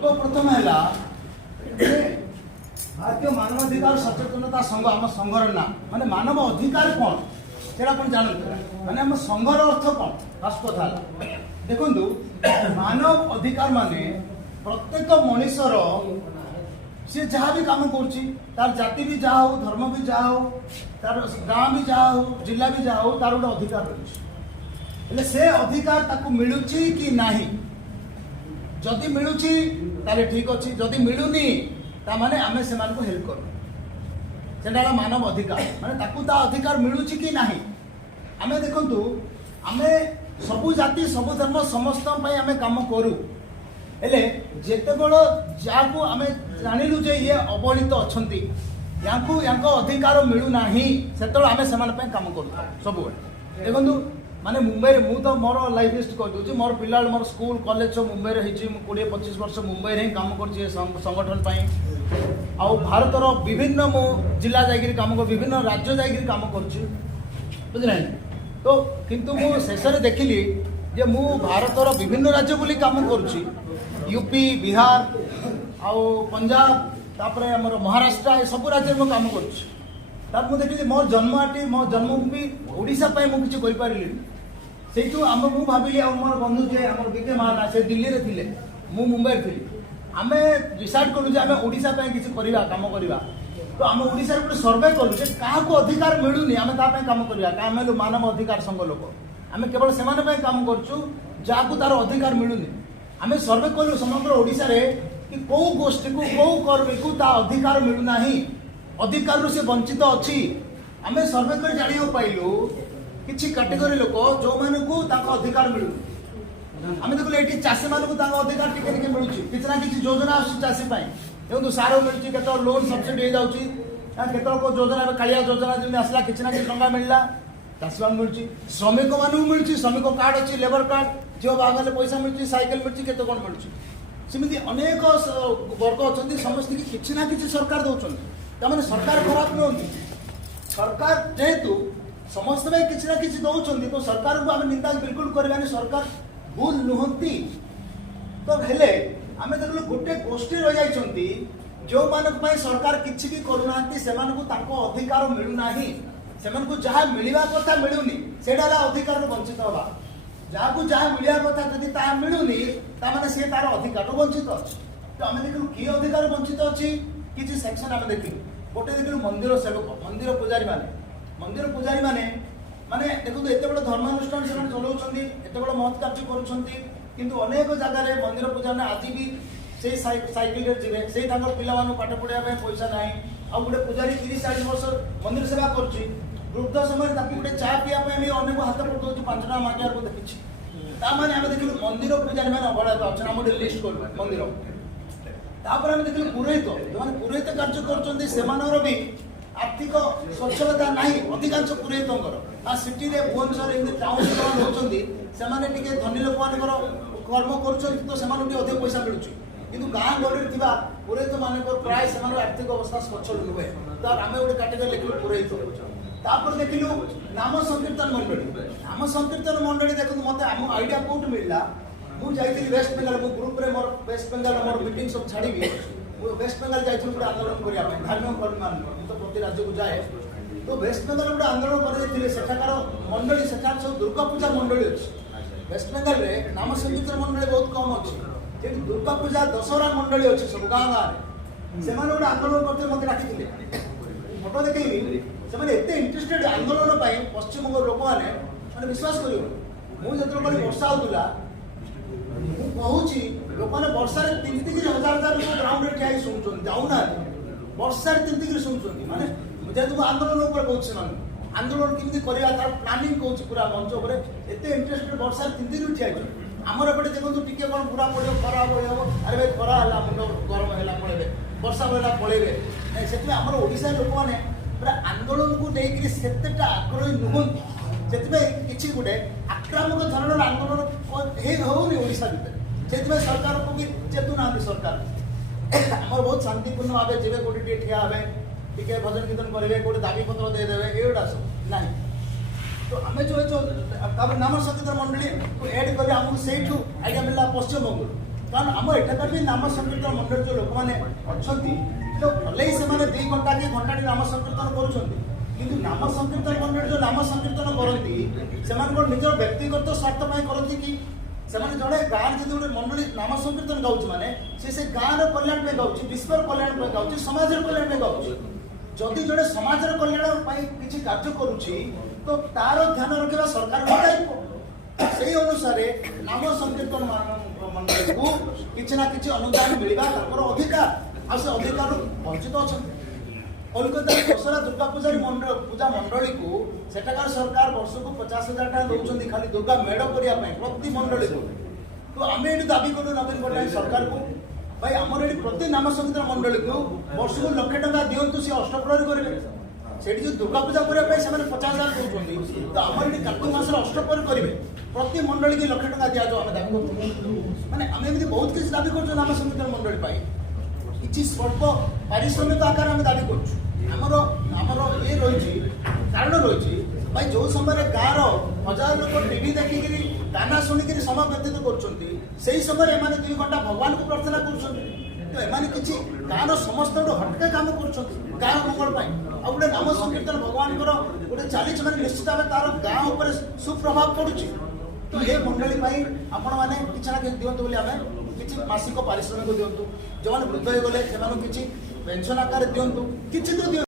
सर्वप्रथम है भारतीय मानवाधिकार सचेतनता संघ आम संघर ना माने मानव अधिकार कौन से जानते माने आम संघर अर्थ कौन फास्ट कथा देखु मानव अधिकार माने प्रत्येक मनुष्यर सी जहाँ भी काम कर जाति भी जहाँ हो धर्म भी जहाँ हो तार गाँ भी जहाँ हो जिला भी जहाँ हो तार गोटे अधिकार रही से अधिकार ताकू मिलुची कि नाही जदि मिलुची ताले ठीक अच्छी जदि मिलुनी तामाने आमे से मानको हेल्प करू सेटा मानव अधिकार माने ताकू ता अधिकार मिलुची कि नाही आमे देखंतु आमे सबु जाति सबु धर्म समस्त पई आमे काम करू हेले जेते बड़ जाको आमे जानिलु जे ये अवहेलित अछंती याको याको अधिकार मिलु नाही सेतळ आमे समान पई काम करू सबु देखंतु माने मुंबई रे मु तो मोर लाइफ लिस्ट कर दूची मोर पिला मोर स्कूल कॉलेज सब मुंबई रे हिची मु 20-25 वर्ष मुंबई रे काम करची संगठन पई आ भारत रो विभिन्न मु जिला जागिरी काम कर विभिन्न राज्य जागिरी काम करची बुझले तो किंतु मु शेष रे देखिली जे मु भारत रो विभिन्न राज्य बोली काम करची यूपी बिहार आ पंजाब तापरे हमर महाराष्ट्र सब राज्य में काम करची तब मुझे देखिए मोर जन्मटी मो जन्मभूमि ओडिशा पे मु किछ करि पारिली सेठू हम मु भाबिली आ मोर बंधु जे हमर बीके महाना से दिल्ली रे थिले मु मुंबई रे थिली आमे डिसाइड कलु जे आमे ओडिशा पे किछ करिवा काम करिवा तो आमे ओडिशा रे ଗୋଟେ सर्वे कलु जे काहा को अधिकार मिलुनी आमे ता पे काम करिवा का आमे मानव अधिकार संघ लोक आमे केवल सेमाने पे काम करछु जाकू तार अधिकार मिलुनी आमे सर्वे कलु समग्र ओडिशा रे कि को गोष्ठी को को कर्मी को ता अधिकार मिलु नाही अधिकार से वंचित अच्छी आम सर्वे कर जाना पाइलु किसी कैटेगरी लोक जो मान को अधिकार मिलू आम देखो ये चाषी मान अधिकार टिके टिके मिलूँ किसी ना कि योजना आसी देखो सार मिलूँ के लोन सब्सिडी हो जाए को योजना कालिया योजना जमी आसला किसी ना कि टंका मिलला चाषी मान मिलूँ श्रमिक मानू मिलूँ श्रमिक कार्ड अच्छी लेबर कार्ड झील बाहर पैसा मिलूँ साइकेल मिलूँ केत कौन मिलूँ सेमती अनेक वर्ग अच्छा समस्त किसी ना कि सरकार दौरान ताମାନେ सरकार खराब नुहति सरकार जेहेतु समस्त भाई किसी ना किसी दौरान तो सरकार को आम निंदा बिल्कुल करवानी सरकार भूल नुहति तो हेले आम देखल गोटे गोष्ठी रही जाइछंती जो मानक पई सरकार किछि भी करूनांती सेमान को ताको अधिकार मिलुना ही सेमान को जहाँ मिलवा कथा मिलुनी सेडा अधिकार वंचित होबा जहाँ को जहाँ मिलवा कथा जदि ता मिलुनी ता माने से तार अधिकार वंचित अछि तो आम देखल की अधिकार वंचित अछि किसी सेक्शन आम देख गोटे देख मंदिर सेवक मंदिर पुजारी माने माने देखो एत बड़ धर्मानुष्ठान से चलाउछंती एत बड़ महत् कार्य करूछंती किंतु अनेक जगह मंदिर पूजा आज भी से साइकिल रे जिवे से तांकर पिला मानु पाठ पढिया पे पैसा नाही आ गोटे पुजारी 30-40 वर्ष मंदिर सेवा करछि वृद्ध समय ताकि गोटे चा पिया पे भी अनेक हाथ पड़तो 5 टका मागियार को देखिछि ता माने हम देखिलु मंदिर पुजारी माने अबड़ा अछि हम गोटे लिस्ट करबा मंदिर तापर हम देखिलु पुरोहित जो माने पुरोहित कार्य करछन्ती सेमानर भी आर्थिक सच्छलता नाही अधिकांश पुरोहितंकर आ सिटी रे भुवनेश्वर इन टाउन रे होचन्ती सेमाने टिके धनी लोक मानकर कर्म करछन्ती तो सेमाने भी अधिक पैसा मिलुछि किंतु गाँ गहली थिबा पुरोहित मानकर प्राय सेमानर आर्थिक अवस्था सच्छल नुहे तो आमे गोटे कैटेगरी लिखिलु पुरोहित तापर देखिलु नाम संकीर्तन मंडली देखु मते हम आइडिया कोट मिलला मु जाइଥିଲି वेस्ट बेंगल मु ग्रुप रे मोर वेस्ट बेंगल मोर मीटिंग सब छाड़ीबी मु वेस्ट बेंगल जाइଥିଲି गोटे आंदोलन करिया ପାଇଁ धार्मिक कर्मी मान तो प्रति राज्य को जाए तो वेस्ट बेंगल गोटे आंदोलन करथिले सेठाकार मंडली सेठार सब दुर्गा पूजा मंडली अछि वेस्ट बेंगल रे नाम संकीर्तन मंडली बहुत कम अछि जे दुर्गा पूजा दशहरा मंडली अछि सब गां गां रे से माने गोटे आंदोलन करते मते राखिथिले फोटो देखैबी से माने एते इंटरेस्टेड आंदोलन ପାଇଁ पश्चिम बंग लोक माने विश्वास करियो मु जत्र कोली वर्षा होतुला कहूँ लोक मैंने वर्षा तीन हजार लोग ग्राउंड में ठिया शुणुन जाऊना वर्षा तीन शुणुं माने जेहेतु आंदोलन कहूँ आंदोलन केमी करवा तार प्लानिंग कहूँ पूरा मंच पर एत इंटरेस्टेड वर्षा तीन ठिया आमर एपटे देखो टी कौन पूरा पड़ो खरा हम अरे भाई खरा है मुंड गरम है पड़े वर्षा बेला पड़े से आम ओडिशा लोक मैंने पूरा आंदोलन को लेकिन सेतेटा आग्रही नुहति से किसी गोटे आक्रामक धरण आंदोलन होनी ओडिशा भितर से सरकार को भी चेतुना सरकार आम बहुत शांतिपूर्ण भाव जी गोटे ठिया हे टे भजन कीर्तन करेंगे गोटे दाबी पत्र देदेवे ये सब ना तो आम जो नाम संकीर्तन मंडली को एड कर आमको से आइडिया मिलला पश्चिम बंग कारण आम एठाकार भी नाम संकीर्तन मंडल जो लोक मैंने अच्छा तो भले ही से 2 घंटा कि घंटा नाम संकीर्तन कर नाम संकीर्तन मंडल जो नाम संकीर्तन करती से निज व्यक्तिगत स्वार्थ करती कि जड़े गाँव जो गोटे मंडली नाम संकीर्तन गाँव माने से गाँव कल्याण में गाँव विश्व कल्याण में गाँव समाज कल्याण में गाँव जदि जड़े समाज कल्याण किसी कार्य करुच्ची तो तार ध्यान रखा सरकार दायित्व से अनुसार नाम संकीर्तन मंडल को किसी ना कि अनुदान मिलवा अधिकार आ से अधिकार वंचित अच्छा कलकता दशहरा दुर्गा पूजा मंडली को सेठाकार सरकार वर्ष को 50,000 टका दौरान खाली दुर्गा मेढ़ करने प्रति मंडली को तो आम ये दाबी करूँ नवीन पट्टनायक सरकार को भाई आमर ये प्रति नाम संकीर्तन मंडली को वर्ष को 1,00,000 टका दिंतु सी अष्टप्रहरी करेंगे से जो दुर्गा पूजा करने से 50,000 दौरान तो आम ये कार्तिक मास अष्टप्रहरी करेंगे प्रति मंडली की 1,00,000 टका दि जाओ आम दाबी मैंने आम एमती बहुत किसी दाबी कर नाम संकीर्तन मंडली किसी स्वल्प पारिश्रमिक आकार आम दाबी करमर ये रही कारण रही भाई जो समय गाँव हजार लोग टीवी देखिकी गाना शुणिक समय व्यतीत कर समय एम 2 घंटा भगवान को प्रार्थना कर किसी गाँव समस्त हटके काम कर गाँव मंगल आ गोटे नाम संकीर्तन भगवान गोटे चली निश्चित भाव तार गाँव पर सुप्रभाव पड़ुची तो ये मंडली आपण मैंने किसी ना कि दिंतु बोली आम किसी मासिक पारिश्रमिक दिंतु जो मैंने वृद्ध हो गले से किसी पेंशन आकार दिंतु किसी तो